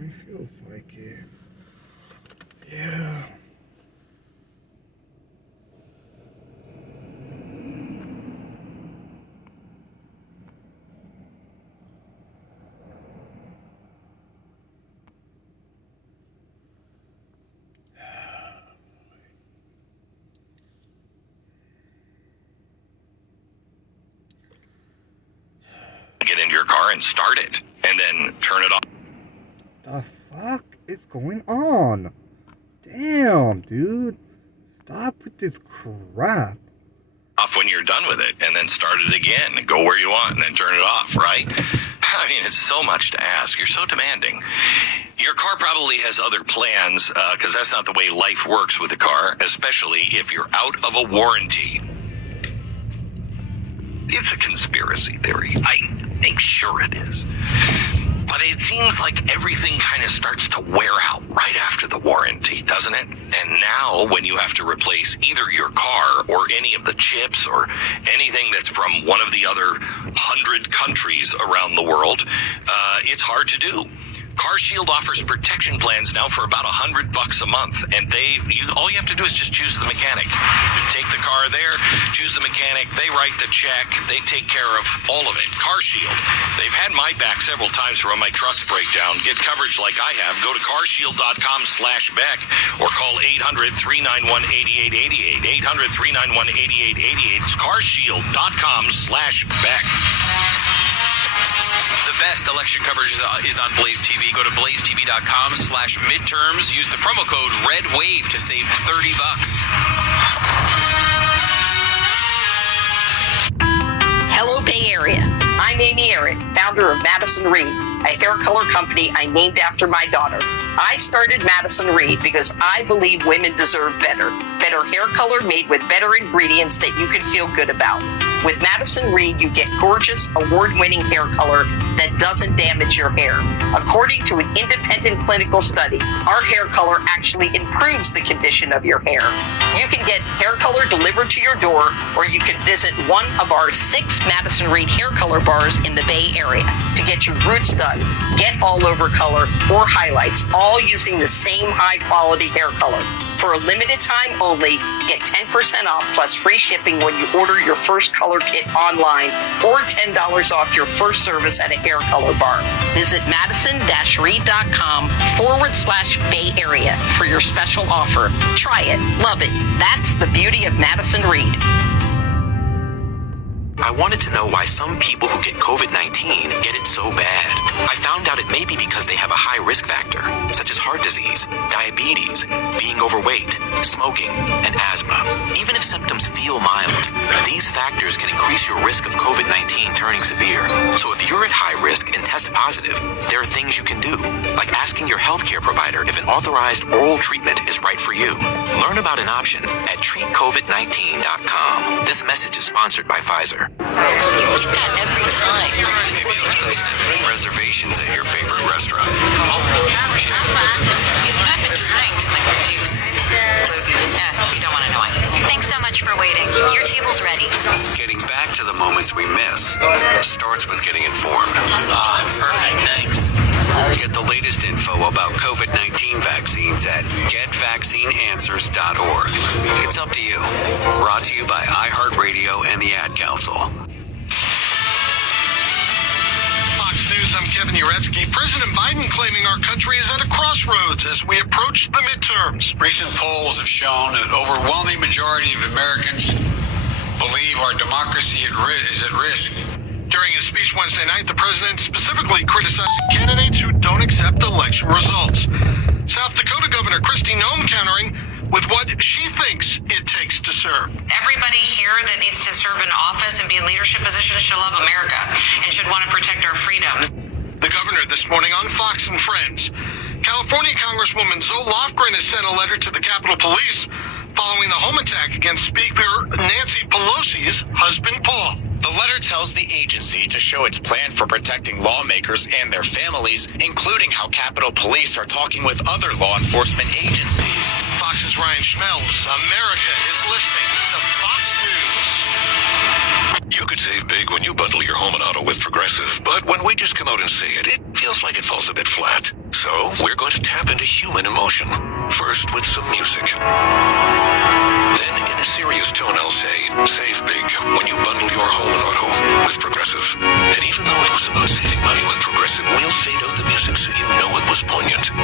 It feels like it. Yeah. Get into your car and start it, and then turn it off. The fuck is going on? Damn, dude. Stop with this crap. Off when you're done with it, and then start it again, and go where you want, and then turn it off, right? I mean, it's so much to ask. You're so demanding. Your car probably has other plans, because that's not the way life works with a car, especially if you're out of a warranty. It's a conspiracy theory. I'm sure it is. But it seems like everything kind of starts to wear out right after the warranty, doesn't it? And now when you have to replace either your car or any of the chips or anything that's from one of the other 100 countries around the world, it's hard to do. CarShield offers protection plans now for about $100 a month, and all you have to do is just choose the mechanic. You take the car there, choose the mechanic, they write the check, they take care of all of it. CarShield. They've had my back several times when my trucks break down. Get coverage like I have. Go to carshield.com/Beck or call 800-391-8888. 800-391-8888. It's carshield.com/Beck. The best election coverage is on Blaze TV. Go to blazetv.com/midterms. Use the promo code REDWAVE to save $30. Hello, Bay Area. I'm Amy Eric, founder of Madison Reed, a hair color company I named after my daughter. I started Madison Reed because I believe women deserve better. Better hair color made with better ingredients that you can feel good about. With Madison Reed, you get gorgeous, award-winning hair color that doesn't damage your hair. According to an independent clinical study, our hair color actually improves the condition of your hair. You can get hair color delivered to your door, or you can visit one of our 6 Madison Reed hair color bars in the Bay Area to get your roots done, get all-over color, or highlights, all using the same high-quality hair color. For a limited time only, get 10% off plus free shipping when you order your first color kit online, or $10 off your first service at a hair color bar. Visit madison-reed.com/Bay Area for your special offer. Try it. Love it. That's the beauty of Madison Reed. I wanted to know why some people who get COVID-19 get it so bad. I found out it may be because they have a high risk factor, such as heart disease, diabetes, being overweight, smoking, and asthma. Even if symptoms feel mild, these factors can increase your risk of COVID-19 turning severe. So if you're at high risk and test positive, there are things you can do, like asking your healthcare provider if an authorized oral treatment is right for you. Learn about an option at treatcovid19.com. This message is sponsored by Pfizer. You get that every time. Reservations at your favorite restaurant. You haven't trying to reduce gluten. You don't want to know why. Thanks so much for waiting. Your table's ready. Getting back to the moments we miss starts with getting informed. Perfect. Thanks. Get the latest info about COVID-19 vaccines at getvaccineanswers.org. It's up to you. Brought to you by iHeartRadio and the Ad Council. Fox News, I'm Kevin Uretsky. President Biden claiming our country is at a crossroads as we approach the midterms. Recent polls have shown an overwhelming majority of Americans believe our democracy is at risk. During his speech Wednesday night, the president specifically criticizing candidates who don't accept election results. South Dakota Governor Kristi Noem countering with what she thinks it takes to serve. Everybody here that needs to serve in office and be in leadership positions should love America and should want to protect our freedoms. The governor this morning on Fox and Friends. California Congresswoman Zoe Lofgren has sent a letter to the Capitol Police following the home attack against Speaker Nancy Pelosi's husband, Paul. The letter tells the agency to show its plan for protecting lawmakers and their families, including how Capitol Police are talking with other law enforcement agencies. Fox's Ryan Schmelz. America is listening to Fox News. You could save big when you bundle your home and auto with Progressive, but when we just come out and say it, it feels like it falls a bit flat. So we're going to tap into human emotion. First with some music. Then in a serious tone I'll say, save big when you bundle your home and auto with Progressive. And even though it was about saving money with Progressive, we'll fade out the music so you know it was poignant.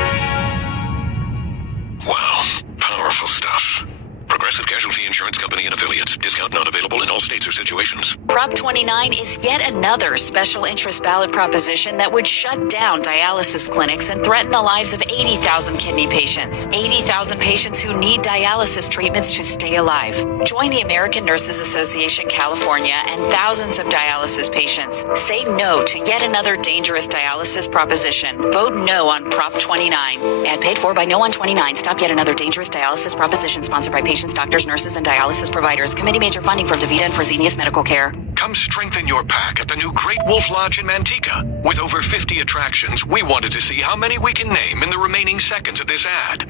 Wow, powerful stuff. Progressive Casualty Insurance Company and affiliates. Discount not available in all states or situations. Prop 29 is yet another special interest ballot proposition that would shut down dialysis clinics and threaten the lives of 80,000 kidney patients. 80,000 patients who need dialysis treatments to stay alive. Join the American Nurses Association California and thousands of dialysis patients. Say no to yet another dangerous dialysis proposition. Vote no on Prop 29. Ad paid for by No on 29. Stop yet another dangerous dialysis proposition sponsored by patients, doctors, nurses, and dialysis providers. Committee major funding from DaVita and Fresenius Medical Care. Come strengthen your pack at the new Great Wolf Lodge in Manteca. With over 50 attractions, we wanted to see how many we can name in the remaining seconds of this ad.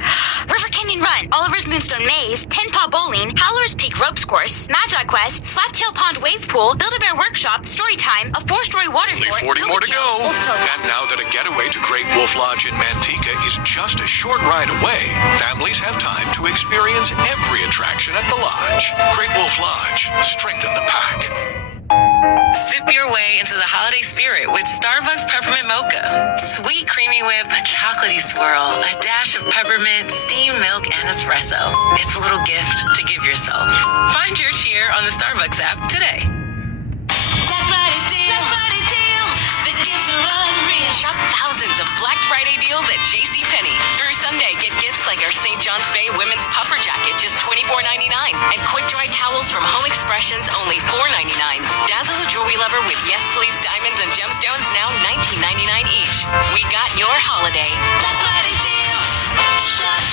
River Canyon Run, Oliver's Moonstone Maze, Tin Paw Bowling, Howler's Peak Ropes Course, Magi Quest, Slaptail Pond Wave Pool, Build-A-Bear Workshop, Storytime, a 4-story water fort. Only 40 more to go. And now that a getaway to Great Wolf Lodge in Manteca is just a short ride away, families have time to experience every attraction at the lodge. Great Wolf Lodge. Strengthen the pack. Sip your way into the holiday spirit with Starbucks Peppermint Mocha. Sweet creamy whip, chocolatey swirl, a dash of peppermint, steamed milk, and espresso. It's a little gift to give yourself. Find your cheer on the Starbucks app today. Black Friday deals. The gifts are unreal. Shop thousands of Black Friday deals at JCPenney. Through Sunday, get gifts like our St. John's Bay women's puffer jacket, just $24.99. And quick dry towels from Home Expressions, only $4.99. Dazzle the jewelry lover with Yes Please diamonds and gemstones, now $19.99 each. We got your holiday. Black Friday deals. Shop,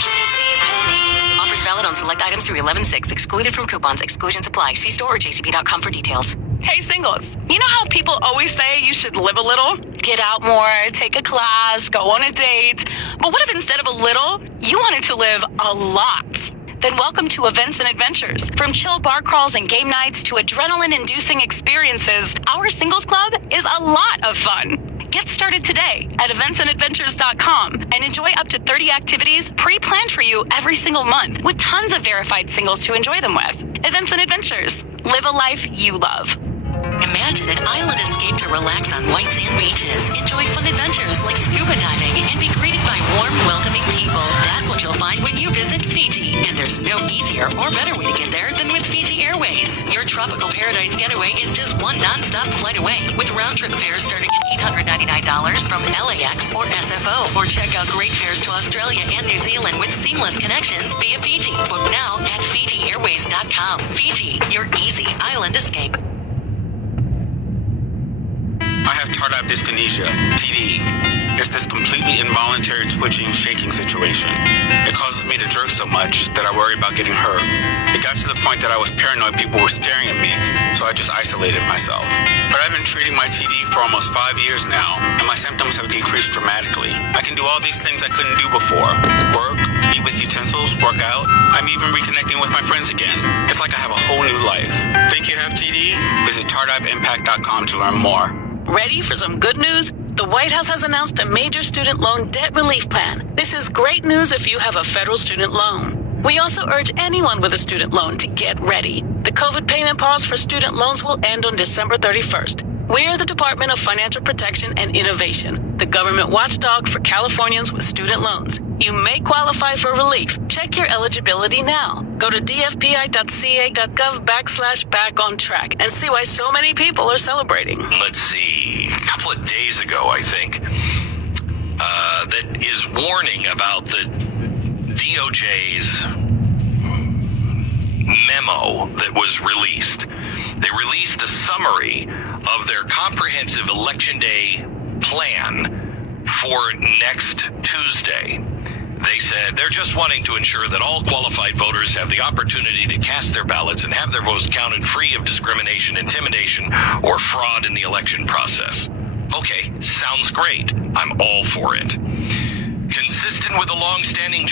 JCPenney. Offers valid on select items through 11/6. Excluded from coupons. Exclusions apply. See store or jcp.com for details. Hey, singles, you know how people always say you should live a little? Get out more, take a class, go on a date. But what if instead of a little, you wanted to live a lot? Then welcome to Events and Adventures. From chill bar crawls and game nights to adrenaline-inducing experiences, our singles club is a lot of fun. Get started today at eventsandadventures.com and enjoy up to 30 activities pre-planned for you every single month with tons of verified singles to enjoy them with. Events and Adventures. Live a life you love. Imagine an island escape to relax on white sand beaches, enjoy fun adventures like scuba diving, and be greeted by warm, welcoming people. That's what you'll find when you visit Fiji. And there's no easier or better way to get there than with Fiji Airways. Your tropical paradise getaway is just one nonstop flight away, with round-trip fares starting at $899 from LAX or SFO. Or check out great fares to Australia and New Zealand with seamless connections via Fiji. Book now at FijiAirways.com. Fiji, your easy island escape. I have tardive dyskinesia, TD. It's this completely involuntary twitching, shaking situation. It causes me to jerk so much that I worry about getting hurt. It got to the point that I was paranoid people were staring at me, so I just isolated myself. But I've been treating my TD for almost 5 years now, and my symptoms have decreased dramatically. I can do all these things I couldn't do before. Work, eat with utensils, work out. I'm even reconnecting with my friends again. It's like I have a whole new life. Think you have TD? Visit tardiveimpact.com to learn more. Ready for some good news? The White House has announced a major student loan debt relief plan. This is great news if you have a federal student loan. We also urge anyone with a student loan to get ready. The COVID payment pause for student loans will end on December 31st. We're the Department of Financial Protection and Innovation, the government watchdog for Californians with student loans. You may qualify for relief. Check your eligibility now. Go to dfpi.ca.gov/back-on-track and see why so many people are celebrating. Let's see, a couple of days ago, I think, that is warning about the DOJ's memo that was released. They released a summary of their comprehensive Election Day plan for next Tuesday. They said they're just wanting to ensure that all qualified voters have the opportunity to cast their ballots and have their votes counted free of discrimination, intimidation, or fraud in the election process. Okay, sounds great. I'm all for it. Consistent with a long-standing